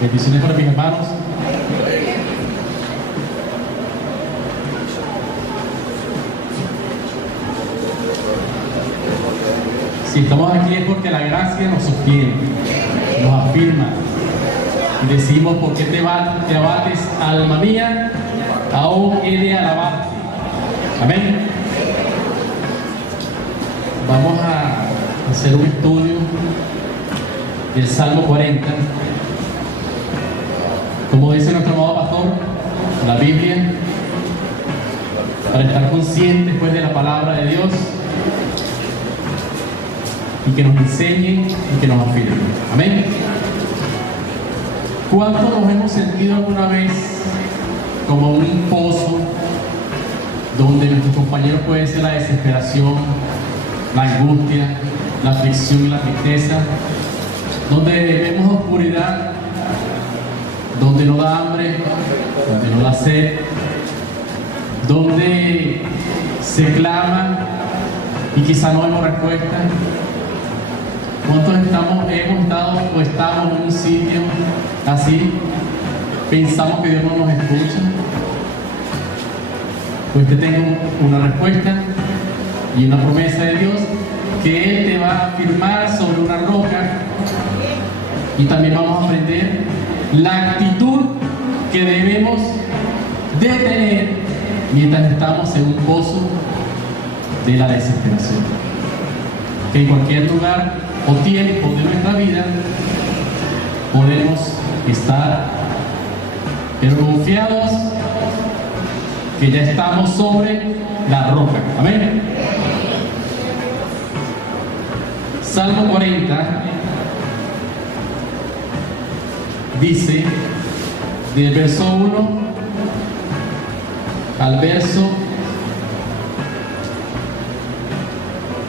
Bendiciones para mis hermanos. Si estamos aquí es porque la gracia nos sostiene, nos afirma. Y decimos: ¿por qué te abates, alma mía? Aún he de alabarte. Amén. Vamos a hacer un estudio del Salmo 40. Como dice nuestro amado pastor, la Biblia, para estar conscientes pues de la palabra de Dios y que nos enseñe y que nos afirme. Amén. ¿Cuánto nos hemos sentido alguna vez como un pozo donde nuestro compañero puede ser la desesperación, la angustia, la aflicción y la tristeza, donde vemos oscuridad, donde no da hambre, donde no da sed, donde se clama y quizá no vemos respuesta? ¿Cuántos hemos estado o estamos en un sitio así? Pensamos que Dios no nos escucha. Pues te tengo una respuesta y una promesa de Dios, que Él te va a afirmar sobre una roca. Y también vamos a aprender la actitud que debemos de tener mientras estamos en un pozo de la desesperación. Que en cualquier lugar o tiempo de nuestra vida podemos estar, pero confiados que ya estamos sobre la roca. Amén. Salmo 40 dice, del verso 1 al verso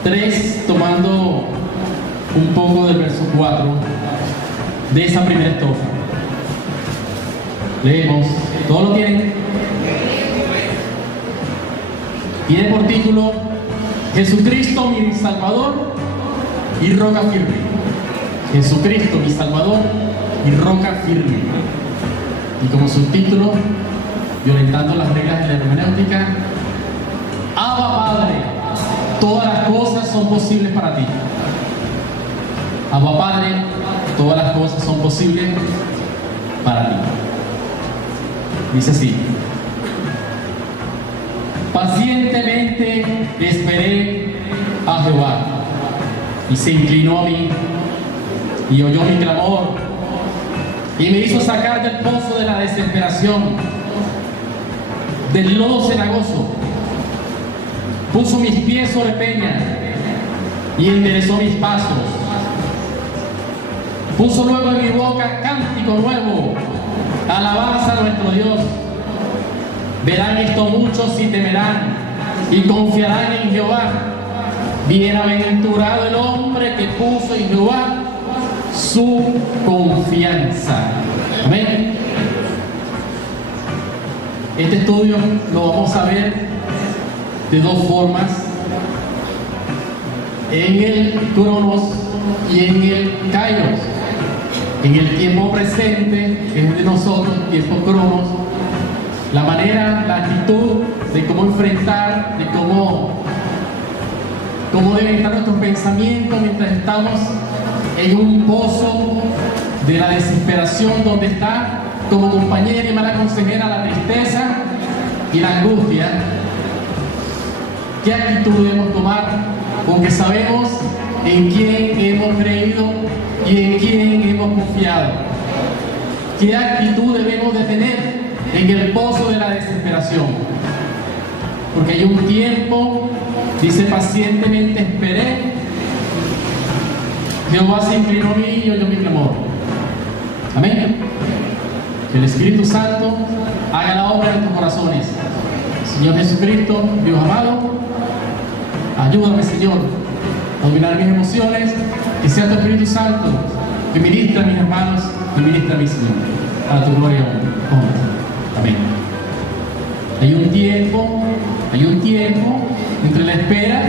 3, tomando un poco del verso 4 de esa primera estrofa. Leemos. ¿Todos lo tienen? Tiene por título: Jesucristo mi Salvador y roca firme. Jesucristo mi Salvador y roca firme. Y como subtítulo, violentando las reglas de la hermenéutica: Abba Padre, todas las cosas son posibles para ti. Abba Padre, todas las cosas son posibles para ti. Dice así: pacientemente esperé a Jehová, y se inclinó a mí, y oyó mi clamor, y me hizo sacar del pozo de la desesperación, del lodo cenagoso. Puso mis pies sobre peña, y enderezó mis pasos. Puso luego en mi boca cántico nuevo, alabanza a nuestro Dios. Verán esto muchos y temerán, y confiarán en Jehová. Bienaventurado el hombre que puso en Jehová su confianza. Amén. Este estudio lo vamos a ver de dos formas: en el Cronos y en el Kairos. En el tiempo presente, que es de nosotros, el tiempo Cronos, la manera, la actitud de cómo enfrentar, de cómo deben estar nuestros pensamientos mientras estamos en un pozo de la desesperación, donde está como compañera y mala consejera la tristeza y la angustia. ¿Qué actitud debemos tomar? Porque sabemos en quién hemos creído y en quién hemos confiado. ¿Qué actitud debemos de tener en el pozo de la desesperación? Porque hay un tiempo, dice: pacientemente esperé, Jehová se inclinó a mí y oyó mi clamor. Amén. Que el Espíritu Santo haga la obra en nuestros corazones. Señor Jesucristo, Dios amado, ayúdame, Señor, a dominar mis emociones, que sea tu Espíritu Santo que ministra a mis hermanos y ministra a mi Señor, a tu gloria. Amén. Hay un tiempo entre la espera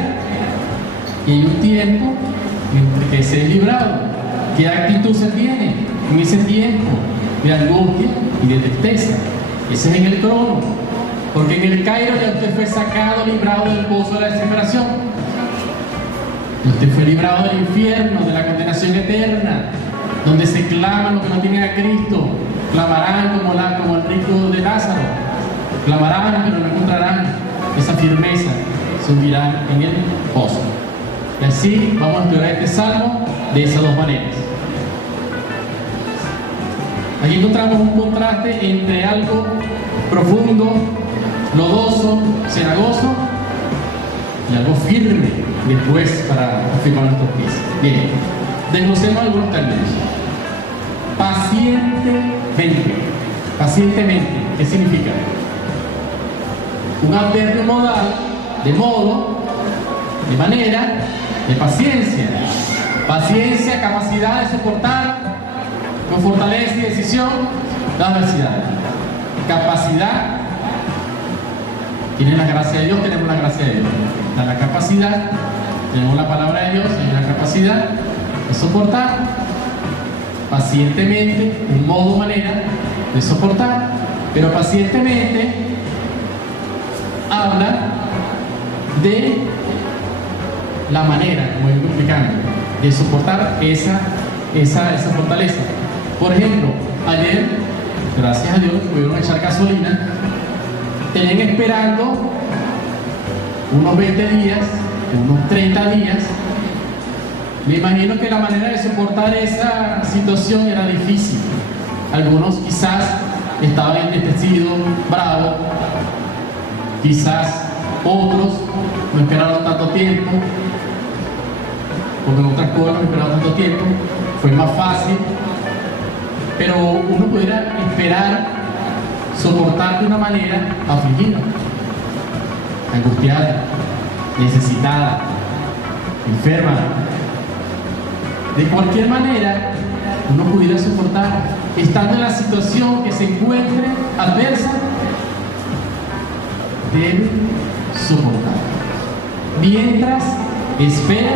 y hay un tiempo entre que se es librado. ¿Qué actitud se tiene en ese tiempo? de angustia y de tristeza. Ese es en el trono, porque en el Cairo ya usted fue sacado, librado del pozo de la desesperación. Usted fue librado del infierno, de la condenación eterna, donde se claman los que no tienen a Cristo. Clamarán como el rico de Lázaro. Clamarán, pero no encontrarán esa firmeza. Subirán en el pozo. Y así vamos a estudiar este salmo de esas dos maneras. Aquí encontramos un contraste entre algo profundo, lodoso, cenagoso, y algo firme después para afirmar nuestros pies. Bien, desglosemos algunos términos. Pacientemente. Pacientemente, ¿qué significa? Un adverbio modal de modo, de manera, de paciencia. Paciencia, capacidad de soportar con fortaleza y decisión las adversidades. Capacidad, tienen la gracia de Dios, tenemos la gracia de Dios. La capacidad, tenemos la palabra de Dios, y la capacidad de soportar pacientemente, un modo, manera de soportar, pero pacientemente habla de la manera, como vengo explicando, de soportar esa fortaleza. Por ejemplo, ayer, gracias a Dios, pudieron echar gasolina, tenían esperando unos 20 días, unos 30 días. Me imagino que la manera de soportar esa situación era difícil. Algunos quizás estaban entristecidos, bravos, quizás otros no esperaron tanto tiempo, porque en otras cosas no esperaron tanto tiempo, fue más fácil. Pero uno pudiera esperar soportar de una manera afligida, angustiada, necesitada, enferma. De cualquier manera, uno pudiera soportar, estando en la situación que se encuentre adversa, debe soportar. Mientras espera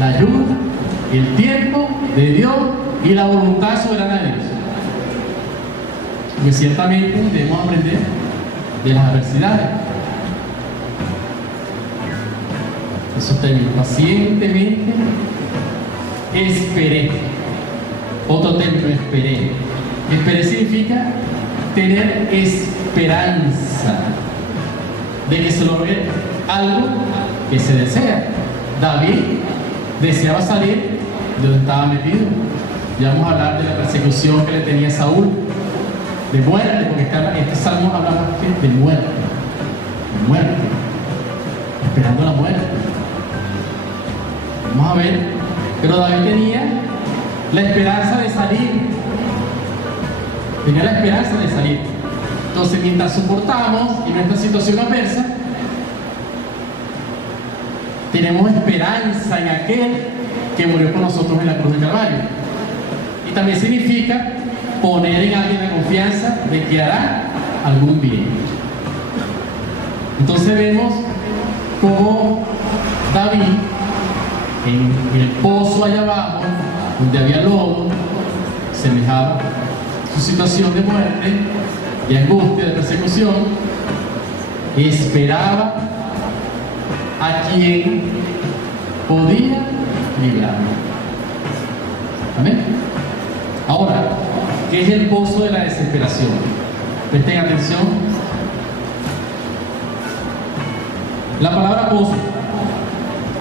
la ayuda, el tiempo de Dios y la voluntad soberana de Dios. Pues ciertamente debemos aprender de las adversidades. Eso término, pacientemente esperé. Otro término, esperé. Esperé significa tener esperanza de que se logre algo que se desea. David deseaba salir de donde estaba metido. Ya vamos a hablar de la persecución que le tenía Saúl, de muerte, porque este salmo habla más que de muerte, esperando la muerte. Vamos a ver, pero David tenía la esperanza de salir, Entonces, mientras soportamos en esta situación adversa, tenemos esperanza en aquel que murió por nosotros en la cruz del Calvario. Y también significa poner en alguien la confianza de que hará algún bien. Entonces vemos cómo David, en el pozo allá abajo, donde había lodo, semejaba su situación de muerte, de angustia, de persecución, esperaba a quien podía librarlo. Amén. Ahora, ¿qué es el pozo de la desesperación? Presten atención. La palabra pozo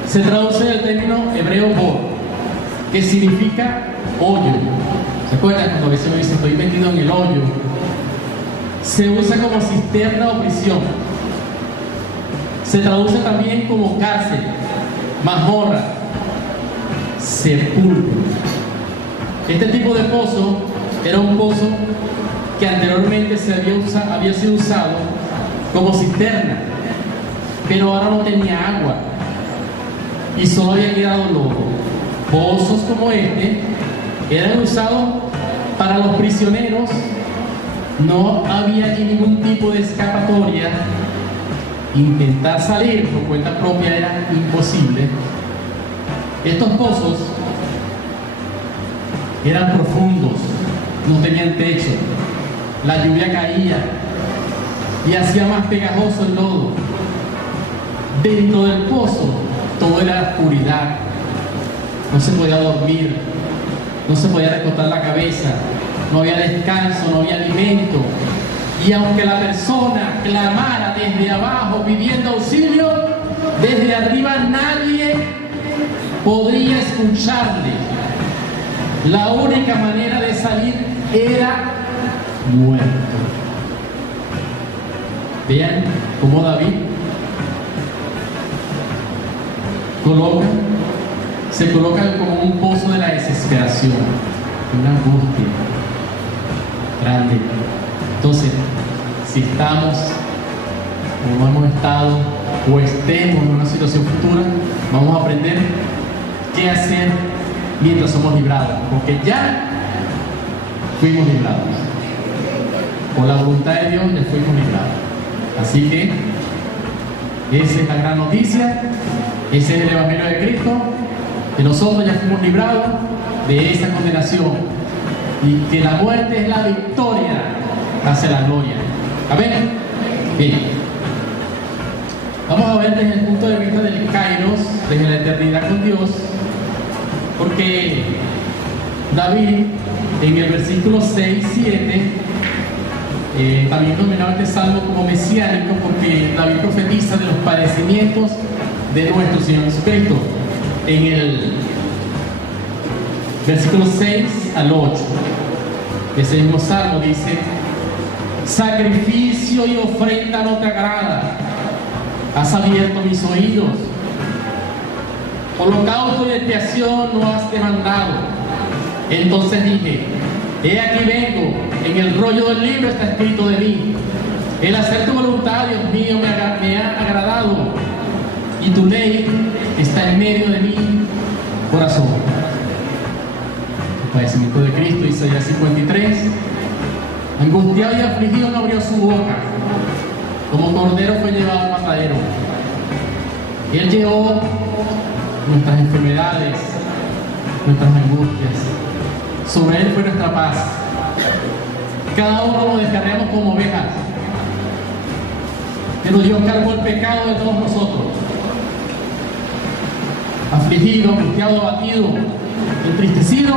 se traduce del término hebreo bor, que significa hoyo. ¿Se acuerdan cuando a veces me dice estoy metido en el hoyo? Se usa como cisterna o prisión. Se traduce también como cárcel, mazmorra, sepulcro. Este tipo de pozo era un pozo que anteriormente había sido usado como cisterna, pero ahora no tenía agua y solo había quedado lodo. Pozos como este eran usados para los prisioneros. No había aquí ningún tipo de escapatoria. Intentar salir por cuenta propia era imposible. Estos pozos eran profundos, no tenían techo, la lluvia caía y hacía más pegajoso el lodo. Dentro del pozo todo era oscuridad, no se podía dormir, no se podía recostar la cabeza, no había descanso, no había alimento. Y aunque la persona clamara desde abajo pidiendo auxilio, desde arriba nadie podría escucharle. La única manera de salir era muerto. Vean cómo David se coloca como un pozo de la desesperación, una angustia grande. Entonces, si estamos o no hemos estado o estemos en una situación futura, vamos a aprender qué hacer mientras somos librados, porque ya fuimos librados. Por la voluntad de Dios ya fuimos librados. Así que esa es la gran noticia, ese es el Evangelio de Cristo, que nosotros ya fuimos librados de esa condenación y que la muerte es la victoria hacia la gloria. Amén. Bien. Vamos a ver desde el punto de vista del Kairos, desde la eternidad con Dios, porque David en el versículo 6, 7 también denominaba este salmo como mesiánico, porque David profetiza de los padecimientos de nuestro Señor Jesucristo. En el versículo 6 al 8 de ese mismo salmo dice: sacrificio y ofrenda no te agrada, has abierto mis oídos, holocausto y expiación no has demandado. Entonces dije: he aquí vengo, en el rollo del libro está escrito de mí. El hacer tu voluntad, Dios mío, me ha agradado, y tu ley está en medio de mi corazón. El padecimiento de Cristo, Isaías 53. Angustiado y afligido no abrió su boca, como cordero fue llevado al matadero. Él llevó nuestras enfermedades, nuestras angustias. Sobre Él fue nuestra paz. Cada uno lo descargamos como ovejas, pero Dios cargó el pecado de todos nosotros. Afligido, angustiado, abatido, entristecido,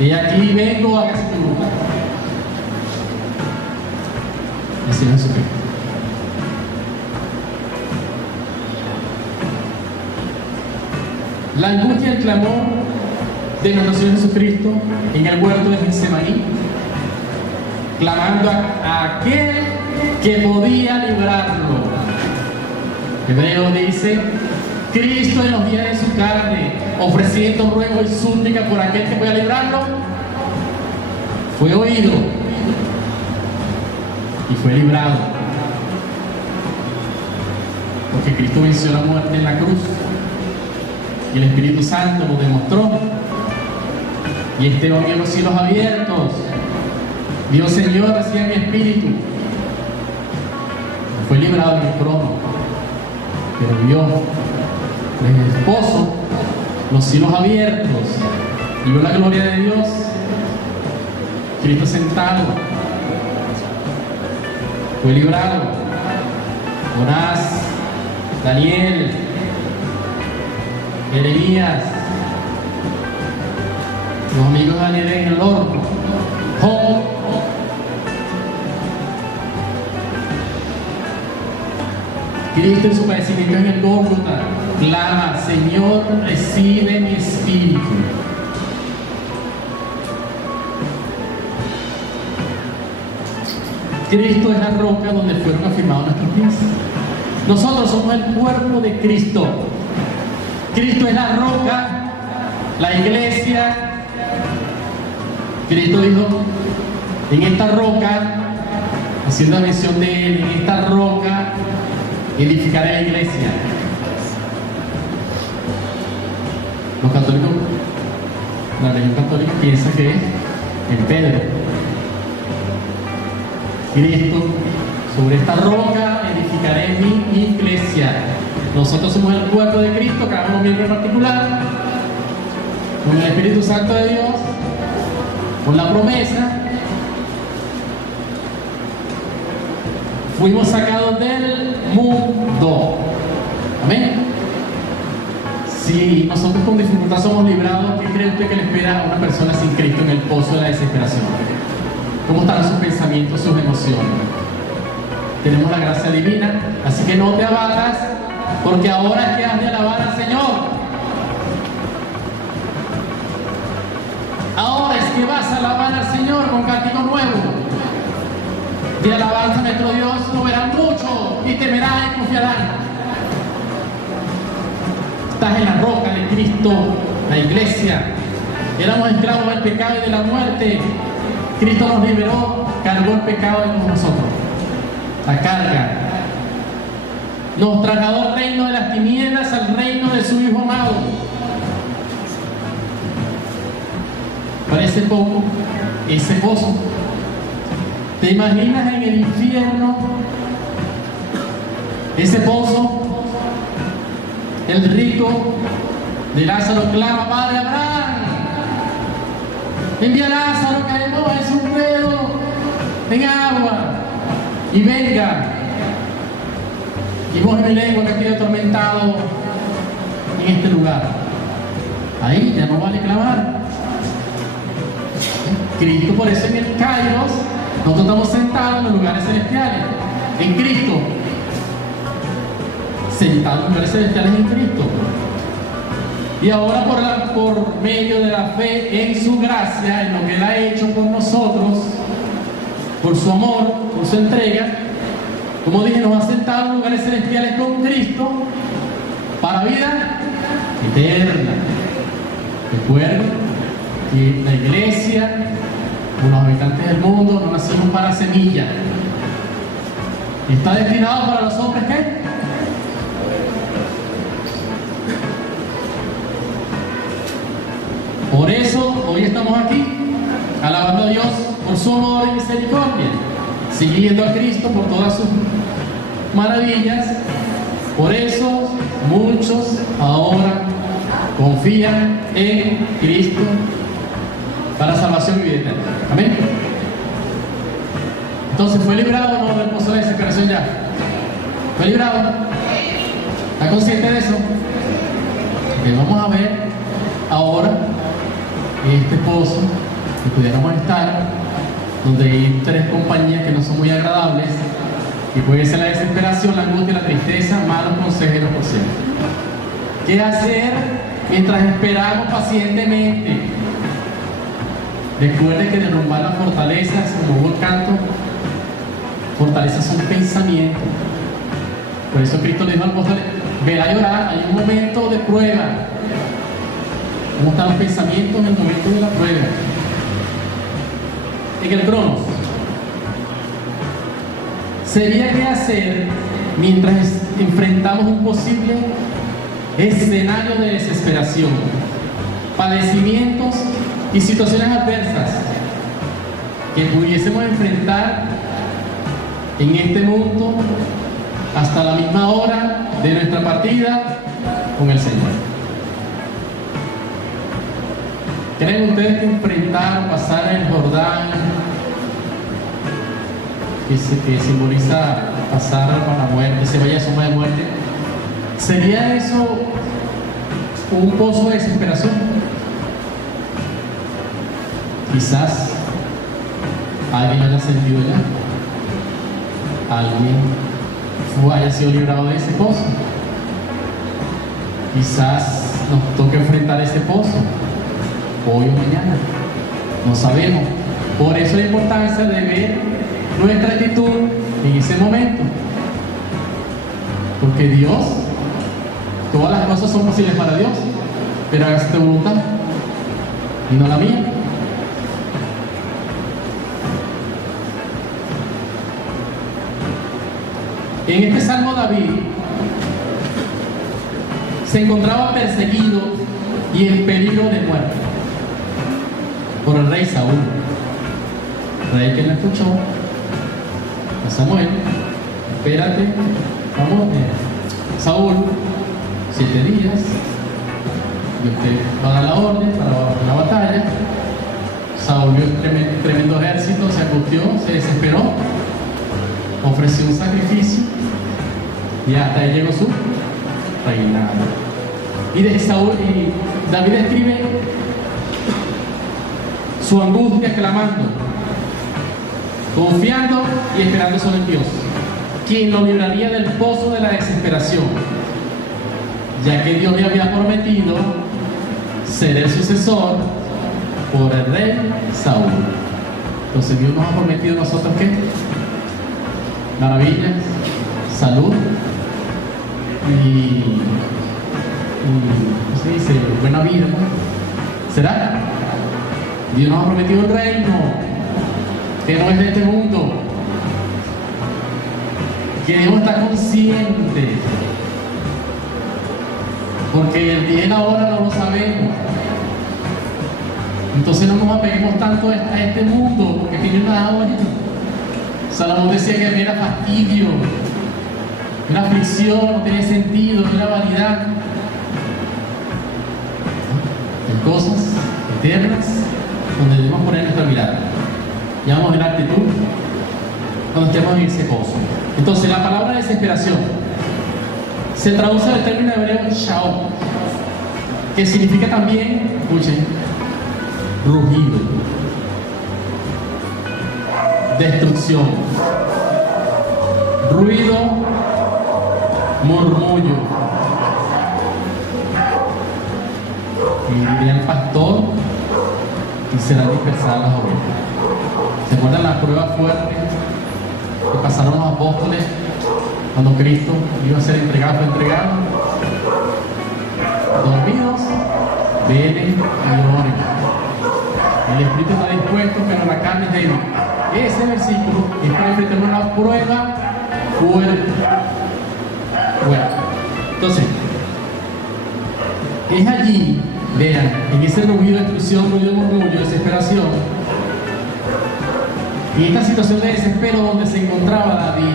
y aquí vengo a hacer tu voluntad. El Señor Jesucristo. La angustia y el clamor de nuestro Señor Jesucristo en el huerto de Getsemaní, clamando a aquel que podía librarlo. Hebreo dice: Cristo en los días de su carne, ofreciendo ruego y súplica por aquel que podía librarlo, fue oído y fue librado, porque Cristo venció la muerte en la cruz y el Espíritu Santo lo demostró. Y Esteban vio los cielos abiertos, Dios Señor, recibe mi espíritu. Fue librado en el trono, pero vio desde el esposo los cielos abiertos y vio la gloria de Dios, Cristo sentado. Fue librado. Jonás, Daniel, Jeremías, los amigos de Daniel en el horno, Job. Cristo en su padecimiento en el Gólgota clama: Señor, recibe mi espíritu. Cristo es la roca donde fueron afirmados nuestros pies. Nosotros somos el cuerpo de Cristo. Cristo es la roca, la iglesia. Cristo dijo: en esta roca, haciendo mención de Él, en esta roca edificaré la iglesia. Los católicos, la religión católica piensa que es en Pedro. Cristo: sobre esta roca edificaré mi iglesia. Nosotros somos el cuerpo de Cristo, cada uno miembro en particular, con el Espíritu Santo de Dios, con la promesa, fuimos sacados del mundo. Amén. Si nosotros con dificultad somos librados, ¿qué cree usted que le espera a una persona sin Cristo en el pozo de la desesperación? ¿Cómo están sus pensamientos, sus emociones? Tenemos la gracia divina, así que no te abatas, porque ahora es que has de alabar al Señor. Ahora es que vas a alabar al Señor con cántico nuevo. De alabanza a nuestro Dios lo verán mucho y temerán y confiarán. Estás en la roca de Cristo, la iglesia. Éramos esclavos del pecado y de la muerte. Cristo nos liberó, cargó el pecado de nosotros. La carga. Nos trasladó al reino de las tinieblas al reino de su Hijo amado. Parece poco ese pozo. ¿Te imaginas en el infierno ese pozo? El rico de Lázaro clama: Padre Abraham, envía a Lázaro que moje su dedo en agua y venga y moje mi lengua que estoy atormentado en este lugar. Ahí ya no vale clamar. Cristo, por eso en el Kairos nosotros estamos sentados en los lugares celestiales, en Cristo. Sentados en los lugares celestiales en Cristo. Y ahora por medio de la fe en su gracia, en lo que Él ha hecho por nosotros, por su amor, por su entrega, como dije, nos ha sentado en los lugares celestiales con Cristo para vida eterna. Recuerden que la iglesia, como los habitantes del mundo, no nacimos para semilla. Está destinado para los hombres ¿qué? Por eso hoy estamos aquí, alabando a Dios por su amor y misericordia, siguiendo a Cristo por todas sus maravillas. Por eso muchos ahora confían en Cristo para salvación y vida eterna. Amén. Entonces, ¿fue librado o no del pozo de la desesperación ya? ¿Fue librado? ¿Está consciente de eso? Que vamos a ver ahora este pozo que pudiéramos estar, donde hay tres compañías que no son muy agradables, y puede ser la desesperación, la angustia, la tristeza, malos consejeros por siempre. ¿Qué hacer mientras esperamos pacientemente? Recuerde que derrumbar las fortalezas, como hubo el canto, fortalezas son pensamientos. Por eso Cristo le dijo al apóstol: ve a llorar, hay un momento de prueba. ¿Cómo están los pensamientos en el momento de la prueba? En el Cronos. Sería qué hacer mientras enfrentamos un posible escenario de desesperación, padecimientos y situaciones adversas que pudiésemos enfrentar en este mundo hasta la misma hora de nuestra partida con el Señor. ¿Creen ustedes que enfrentar, pasar el Jordán, que simboliza pasar con la muerte, se vaya a suma de muerte, sería eso un pozo de desesperación? Quizás alguien haya sentido ya, alguien haya sido librado de ese pozo. Quizás nos toque enfrentar ese pozo hoy o mañana, no sabemos. Por eso la importancia de ver nuestra actitud en ese momento, porque Dios, todas las cosas son posibles para Dios, pero hágase tu voluntad y no la mía. En este salmo David se encontraba perseguido y en peligro de muerte por el rey Saúl, rey que no escuchó a Samuel. Espérate, vamos, Saúl, 7 días y usted va a dar la orden para la batalla. Saúl vio un tremendo ejército, se angustió, se desesperó, ofreció un sacrificio y hasta ahí llegó su reinado. Y David escribe su angustia clamando, confiando y esperando solo en Dios, quien lo libraría del pozo de la desesperación, ya que Dios le había prometido ser el sucesor por el rey Saúl. Entonces Dios nos ha prometido a nosotros ¿qué? Maravillas, salud y ¿cómo se dice? Buena vida, ¿no? ¿Será? Dios nos ha prometido un reino que no es de este mundo, que debemos estar conscientes, porque el día y la hora no lo sabemos. Entonces no nos apeguemos tanto a este mundo, porque tiene nada bueno. Salomón decía que era fastidio, era aflicción, no tenía sentido, era vanidad. Hay cosas eternas donde debemos poner nuestra mirada. Ya vamos a ver la actitud cuando estemos en ese pozo. Entonces la palabra desesperación se traduce del término hebreo shaom, que significa también, escuchen, rugido, destrucción, ruido, murmullo. Y diría el pastor y serán dispersadas las ovejas. ¿Se acuerdan la prueba fuerte que pasaron los apóstoles cuando Cristo iba a ser entregado? Fue entregado. Dormidos, velen y oren. El espíritu está dispuesto, pero la carne es débil. Ese versículo es para enfrentar una prueba fuerte. Bueno, entonces, es allí, vean, en ese ruido de destrucción, ruido de murmullo, desesperación, y esta situación de desespero donde se encontraba David,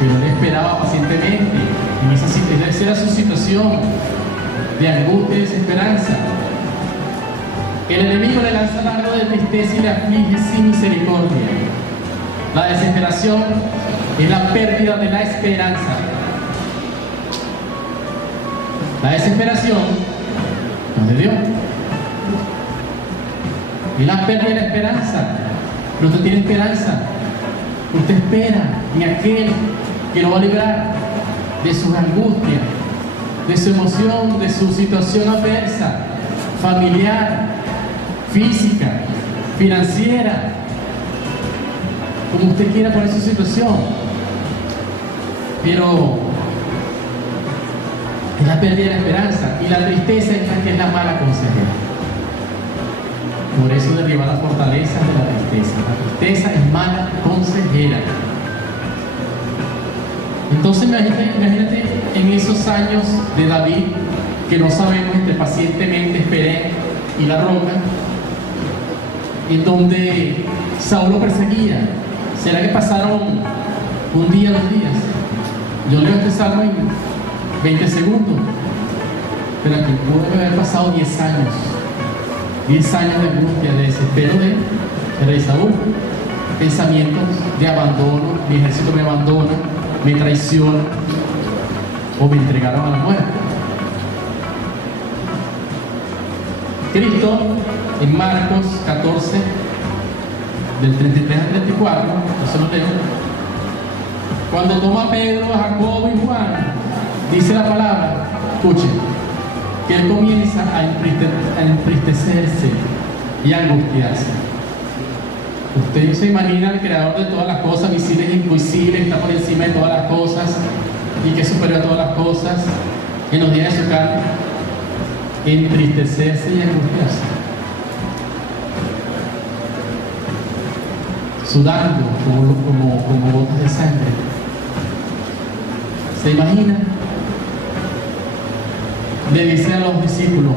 pero él esperaba pacientemente, esa era su situación de angustia y desesperanza. El enemigo le lanza dardo de tristeza y le aflige sin misericordia. La desesperación es la pérdida de la esperanza. La desesperación no es de Dios. Es la pérdida de la esperanza. Pero usted tiene esperanza. Usted espera en aquel que lo va a librar de sus angustias, de su emoción, de su situación adversa, familiar, física, financiera, como usted quiera poner su situación. Pero es la pérdida de la esperanza, y la tristeza es la que es la mala consejera. Por eso derriba la fortaleza de la tristeza. La tristeza es mala consejera. Entonces imagínate en esos años de David, que no sabemos, pacientemente esperé y la roca, en donde Saúl lo perseguía. ¿Será que pasaron un día, 2 días? Yo leo este salmo en 20 segundos, pero aquí puede haber pasado 10 años. 10 años de angustia, de desespero de rey Saúl. Pensamientos de abandono, mi ejército me abandona, me traiciona, o me entregaron a la muerte. Cristo, en Marcos 14, del 33 al 34, eso lo leo. Cuando toma a Pedro, a Jacobo y Juan, dice la palabra, escuchen, que él comienza a entristecerse y a angustiarse. Usted se imagina al creador de todas las cosas, visibles e invisibles, que está por encima de todas las cosas y que es superior a todas las cosas, en los días de su carne, entristecerse y angustiarse, sudando como gotas de sangre. ¿Se imagina? Le dice a los discípulos: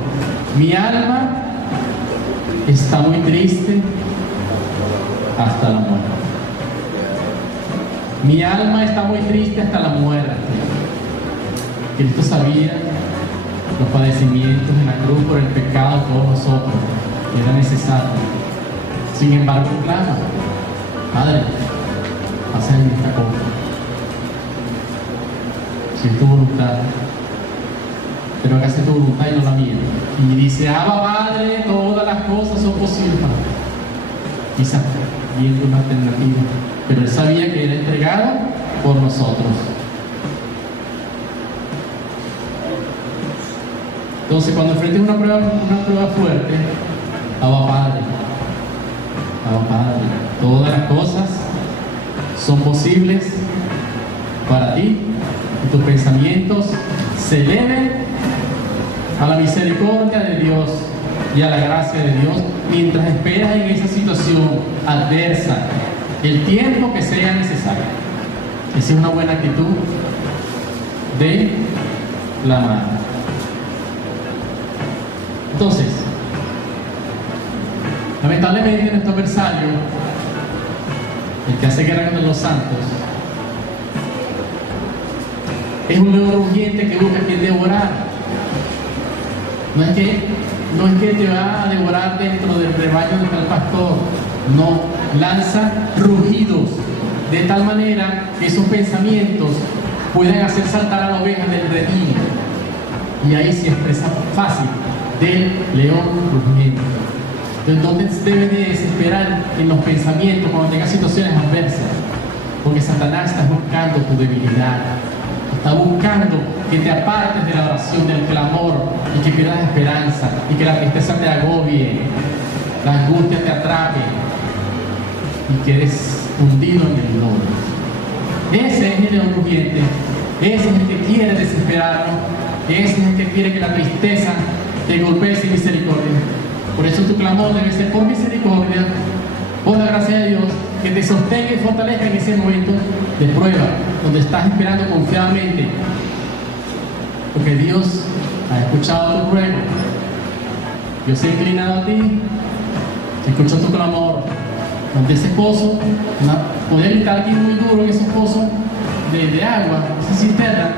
mi alma está muy triste hasta la muerte. Mi alma está muy triste hasta la muerte. Cristo sabía los padecimientos en la cruz por el pecado de todos nosotros. era necesario. Sin embargo, clama: Padre, pasa en esta cosa, si es tu voluntad, pero hágase tu voluntad y no la mía. Y dice: Abba, Padre, todas las cosas son posibles para ti. Quizás viendo una alternativa, pero él sabía que era entregado por nosotros. Entonces, cuando enfrentes una prueba fuerte, Abba, Padre, todas las cosas son posibles para ti, y tus pensamientos se eleven a la misericordia de Dios y a la gracia de Dios, mientras esperas en esa situación adversa el tiempo que sea necesario. Esa es una buena actitud de la mano. Entonces, lamentablemente nuestro adversario, el que hace guerra contra los santos, es un león rugiente que busca a quien devorar. No es que te va a devorar dentro del rebaño donde está el pastor. No, lanza rugidos de tal manera que esos pensamientos pueden hacer saltar a la oveja del redil. Y ahí se expresa fácil del león rugiente. Entonces debes de desesperar en los pensamientos cuando tengas situaciones adversas, porque Satanás está buscando tu debilidad, está buscando que te apartes de la oración, del clamor, y que pierdas esperanza, y que la tristeza te agobie, la angustia te atrape, y quedes hundido en el lodo. Ese es el león rugiente, ese es el que quiere desesperarnos, ese es el que quiere que la tristeza te golpee sin misericordia. Por eso tu clamor debe ser por misericordia, por la gracia de Dios, que te sostenga y fortalezca en ese momento de prueba, donde estás esperando confiadamente, porque Dios ha escuchado tu ruego, Dios se ha inclinado a ti, escuchó tu clamor. Ante ese pozo, podía gritar aquí muy duro en ese pozo de agua, esa cisterna,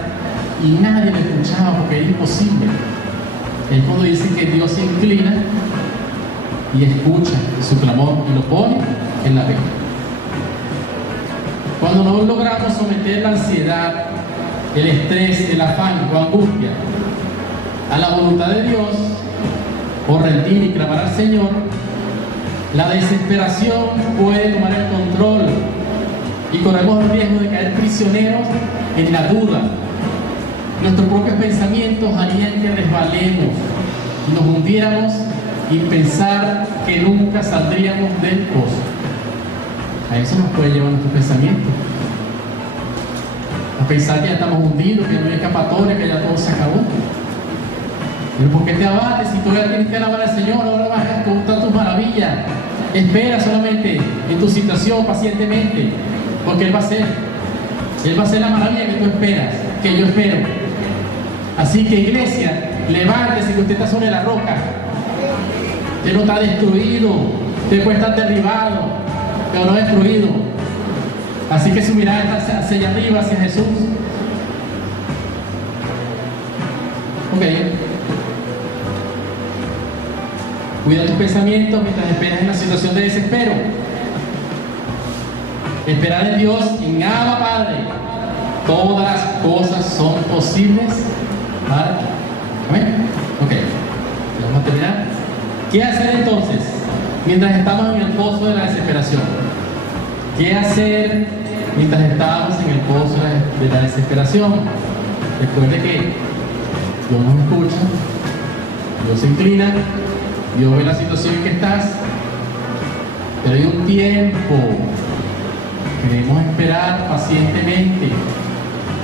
y nadie le escuchaba porque era imposible. Es cuando dice que Dios se inclina y escucha su clamor y lo pone en la peña. Cuando no logramos someter la ansiedad, el estrés, el afán o angustia a la voluntad de Dios, o rendir y clamar al Señor, la desesperación puede tomar el control y corremos el riesgo de caer prisioneros en la duda. Nuestros propios pensamientos harían que resbalemos y nos hundiéramos y pensar que nunca saldríamos del pozo. A eso nos puede llevar nuestro pensamiento, a pensar que ya estamos hundidos, que no hay escapatoria, que ya todo se acabó. Pero ¿por qué te abates si todavía tienes que alabar al Señor? Ahora vas a contar tus maravillas. Espera solamente en tu situación pacientemente, porque Él va a hacer la maravilla que tú esperas, que yo espero. Así que, iglesia, levántese, que usted está sobre la roca. Usted no está destruido, usted puede estar derribado, pero no destruido. Así que su mirada está hacia allá arriba, hacia Jesús. Ok. Cuida tus pensamientos mientras esperas en la situación de desespero. Esperar en Dios, en Abba, Padre. Todas las cosas son posibles para ti. ¿Amén? Ok. Vamos a terminar. ¿Qué hacer entonces mientras estamos en el pozo de la desesperación? ¿Qué hacer mientras estamos en el pozo de la desesperación? Recuerde que Dios nos escucha, Dios se inclina, Dios ve la situación en que estás, pero hay un tiempo que debemos esperar pacientemente,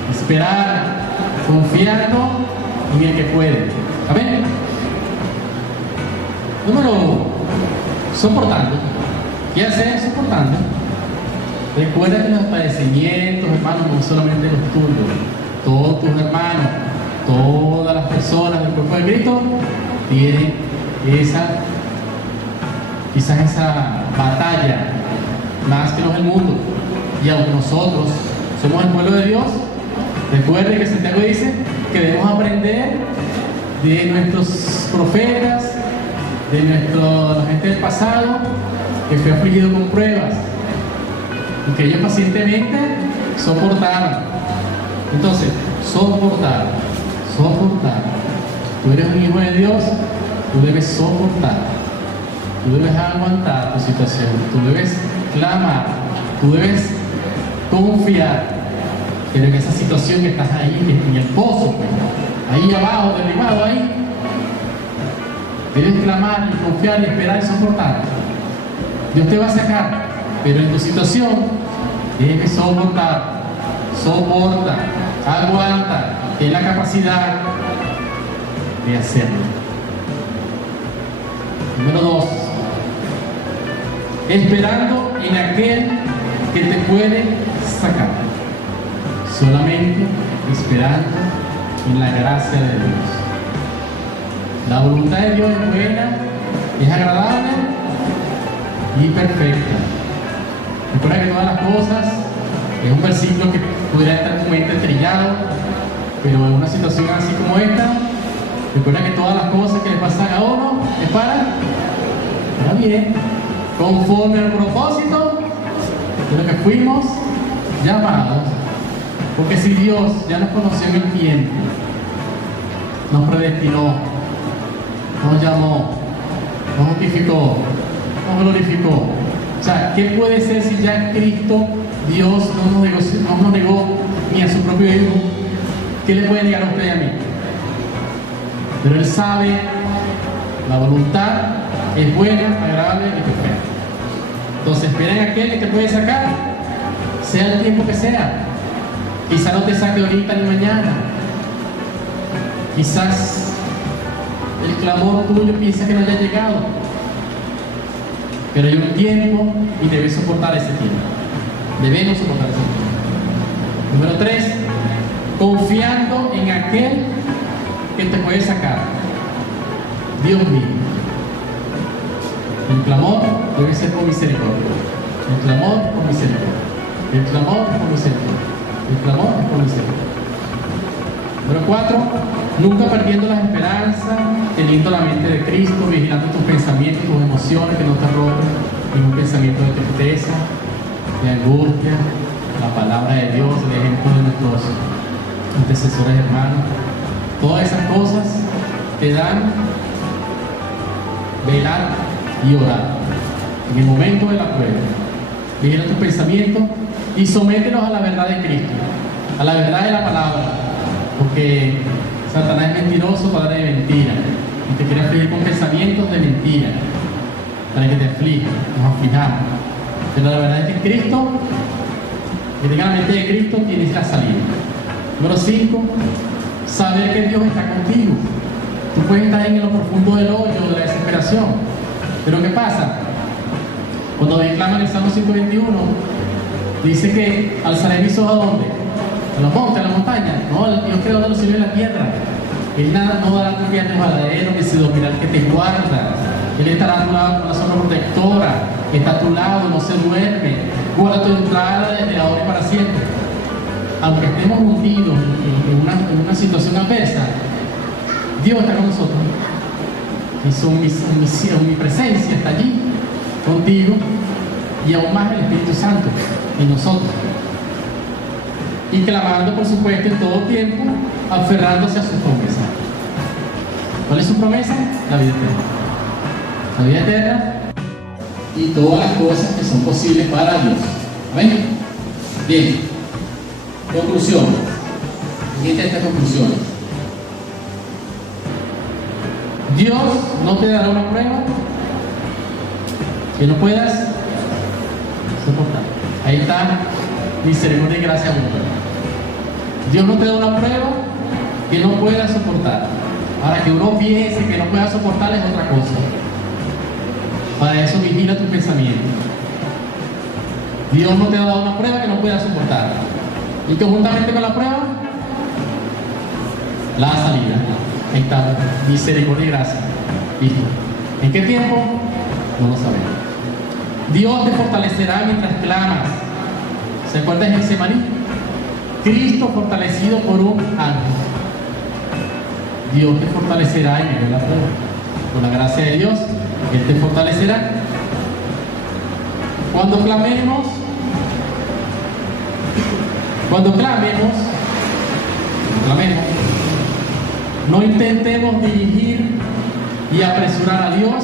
esperar confiando en el que puede. ¿Amén? Número 1, soportando. ¿Qué hacer soportando? Recuerda que los padecimientos, hermanos, no solamente los tuyos, todos tus hermanos, todas las personas del cuerpo de Cristo tienen quizás esa batalla más que los del mundo. Y aunque nosotros somos el pueblo de Dios, recuerde que Santiago dice que debemos aprender de nuestros profetas, la gente del pasado que fue afligido con pruebas y que ellos pacientemente soportaron. Entonces, soportar. Tú eres un hijo de Dios, tú debes soportar, tú debes aguantar tu situación, tú debes clamar, tú debes confiar. Pero en esa situación que estás ahí, en el pozo, ahí abajo, derribado ahí, debes clamar y confiar y esperar y soportar. Dios te va a sacar, pero en tu situación debes soportar. Soporta, aguanta, ten la capacidad de hacerlo. Número 2, esperando en aquel que te puede sacar. Solamente esperando en la gracia de Dios. La voluntad de Dios es buena, es agradable y perfecta. Recuerda que todas las cosas, es un versículo que pudiera estar en tu mente trillado, pero en una situación así como esta, recuerda que todas las cosas que le pasan a uno es para bien, conforme al propósito de lo que fuimos llamados. Porque si Dios ya nos conoció en el tiempo, nos predestinó, nos llamó, nos justificó, nos glorificó. O sea, ¿qué puede ser si ya Cristo, Dios no nos negó ni a su propio Hijo? ¿Qué le puede negar a usted y a mí? Pero Él sabe, la voluntad es buena, agradable y perfecta. Entonces, esperen a aquel que te puede sacar, sea el tiempo que sea. Quizás no te saque ahorita ni mañana. Quizás el clamor tuyo piensa que no haya llegado. Pero hay un tiempo y debes soportar ese tiempo. Debemos soportar ese tiempo. Número 3, confiando en aquel que te puede sacar. Dios mismo. El clamor debe ser por misericordia. El clamor por misericordia. El clamor por misericordia. El clamor es por misericordia. Número 4, nunca perdiendo las esperanzas, teniendo la mente de Cristo, vigilando tus pensamientos, tus emociones, que no te roben ningún pensamiento de tristeza, de angustia, la palabra de Dios, el ejemplo de nuestros antecesores hermanos. Todas esas cosas te dan velar y orar en el momento de la prueba. Vigila tus pensamientos y somételos a la verdad de Cristo, a la verdad de la palabra, porque Satanás es mentiroso, padre de mentira, y te quiere afligir con pensamientos de mentira, para que te aflija, nos aflijamos. Pero la verdad es que Cristo, que tenga la mente de Cristo, tienes la salida. Número 5, saber que Dios está contigo. Tú puedes estar en lo profundo del hoyo, de la desesperación, pero ¿qué pasa? Cuando declaman el Salmo 121, dice que alzaré mis ojos ¿a dónde? A los montes, a la montaña. No, el Dios creador de los cielos y la tierra. Él no dará tu pie a resbaladero, ni se dormirá el que te guarda. Él estará a tu lado con una sombra protectora, está a tu lado, no se duerme. Guarda tu entrada desde ahora y para siempre. Aunque estemos hundidos en una situación adversa, Dios está con nosotros. Y su omnipresencia está allí, contigo, y aún más el Espíritu Santo en nosotros. Y clamando, por supuesto, en todo tiempo, aferrándose a su promesa. ¿Cuál es su promesa? La vida eterna. La vida eterna y todas las cosas que son posibles para Dios. ¿Amén? Bien. Conclusión. Fíjate esta conclusión. Dios no te dará una prueba que no puedas soportar. Ahí está misericordia y gracia mutua. Dios no te da una prueba que no puedas soportar. Ahora, que uno piense que no pueda soportar es otra cosa. Para eso vigila tus pensamientos. Dios no te ha dado una prueba que no puedas soportar. Y conjuntamente con la prueba, la salida. Ahí está, misericordia y gracia. Listo. ¿En qué tiempo? No lo sabemos. Dios te fortalecerá mientras clamas. ¿Se acuerdan de Getsemaní? Cristo fortalecido por un ángel. Dios te fortalecerá en medio de la prueba. Por la gracia de Dios, Él te fortalecerá. Cuando clamemos, no intentemos dirigir y apresurar a Dios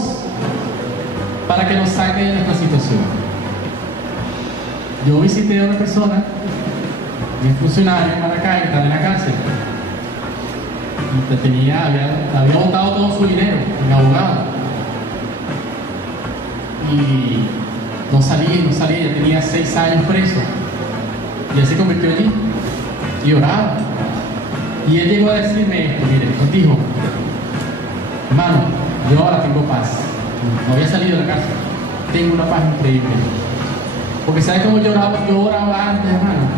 para que nos saque de nuestra situación. Yo visité a una persona, un funcionario en Maracay, que estaba en la cárcel. Había botado todo su dinero en abogado. Y no salía, ya tenía 6 años preso. Y él se convirtió allí y oraba. Y él llegó a decirme esto, mire, nos dijo, hermano, yo ahora tengo paz. No había salido de la cárcel. Tengo una paz increíble. Porque ¿sabe cómo yo oraba antes, hermano?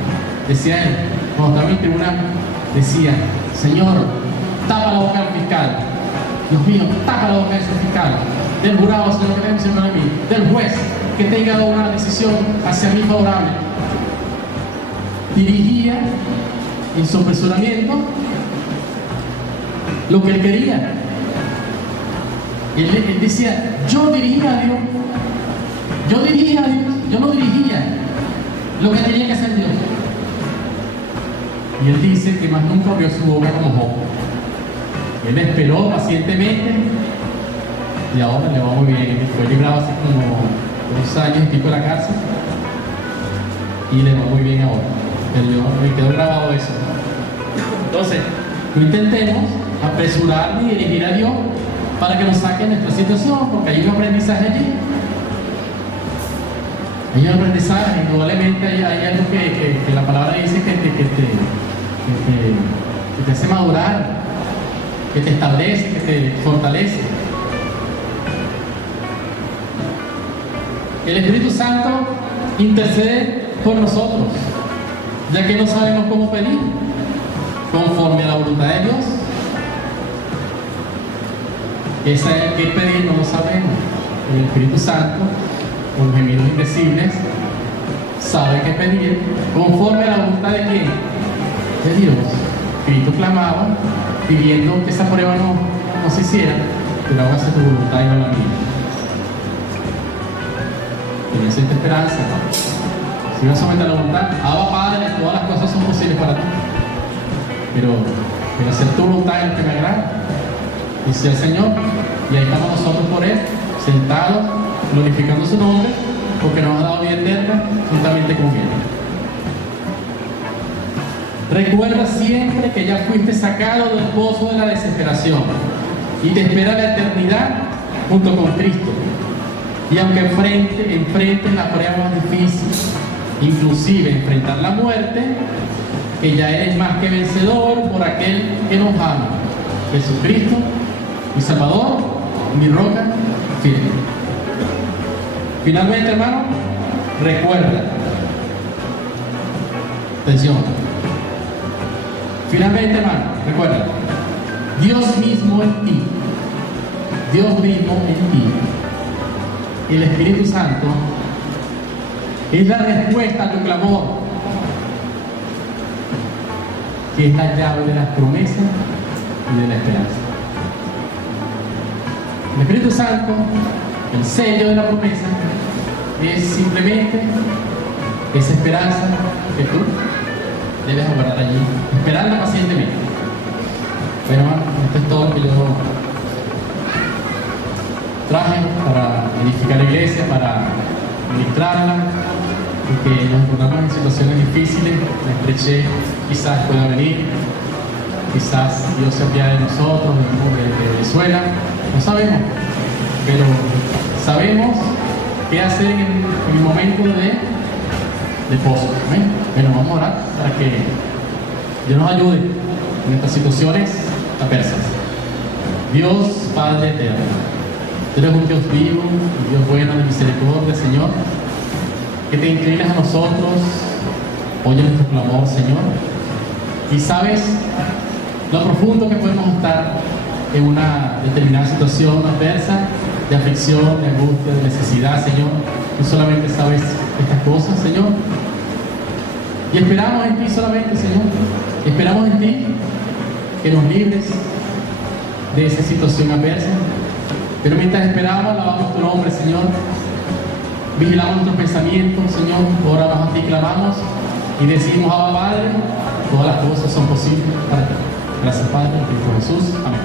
Decía él, cuando estaba en el tribunal, decía, Señor, tapa la boca del fiscal. Dios mío, tapa la boca del fiscal. Del jurado, Señor, que tenga misericordia de mí. Del juez, que tenga una decisión hacia mí favorable. Dirigía en su apresuramiento lo que él quería. Él decía, yo dirigía a Dios. Yo no dirigía lo que tenía que hacer Dios. Y él dice que más nunca abrió su boca como Job. Él esperó pacientemente y ahora le va muy bien. Fue librado hace como 2 años y pico de la cárcel y le va muy bien ahora. Me quedó grabado eso. Entonces, no intentemos apresurar ni dirigir a Dios para que nos saque de nuestra situación, porque hay un aprendizaje allí. Hay un aprendizaje, indudablemente hay algo que la palabra dice que te hace madurar, que te establece, que te fortalece. El Espíritu Santo intercede por nosotros, ya que no sabemos cómo pedir, conforme a la voluntad de Dios. ¿Qué pedir? No lo sabemos. El Espíritu Santo, con gemidos indecibles, sabe qué pedir, conforme a la voluntad de quién, de Dios. Cristo clamaba, pidiendo que esa prueba no se hiciera, pero hágase tu voluntad y no la mía. Tienes esta esperanza, si no somete a la voluntad, Abba Padre, todas las cosas son posibles para ti, pero hacer tu voluntad es lo que me agrada, dice el Señor, y ahí estamos nosotros por Él, sentados, glorificando su nombre, porque nos ha dado vida eterna, juntamente con Él. Recuerda siempre que ya fuiste sacado del pozo de la desesperación y te espera la eternidad junto con Cristo. Y aunque enfrentes la prueba más difícil, inclusive enfrentar la muerte, que ya eres más que vencedor por aquel que nos ama, Jesucristo, mi Salvador, mi roca firme. Finalmente, hermano, recuerda, atención, finalmente, hermano, recuerda, Dios mismo en ti, el Espíritu Santo, es la respuesta a tu clamor, que es la llave de las promesas y de la esperanza. El Espíritu Santo, el sello de la promesa, es simplemente esa esperanza que tú debes aguardar allí, esperando pacientemente. Bueno, hermano, esto es todo lo que yo traje para edificar la iglesia, para ministrarla, porque nos encontramos en situaciones difíciles. La estrechez quizás pueda venir, quizás Dios se apiade de nosotros, de Venezuela, no sabemos, pero sabemos qué hacer en el momento de pozo. ¿Amén? Bueno, vamos a orar para que Dios nos ayude en estas situaciones adversas. Dios Padre eterno, tú eres un Dios vivo, un Dios bueno, de misericordia, Señor, que te inclinas a nosotros, oye nuestro clamor, Señor, y sabes lo profundo que podemos estar en una determinada situación adversa, de aflicción, de angustia, de necesidad, Señor. Tú solamente sabes estas cosas, Señor, y esperamos en ti solamente, Señor. Esperamos en ti que nos libres de esa situación adversa, Pero mientras esperamos, alabamos tu nombre, Señor. Vigilamos nuestros pensamientos, Señor. Oramos a ti, clamamos y decimos, Abba Padre, todas las cosas son posibles para ti. Gracias, Padre, en Cristo Jesús. Amén.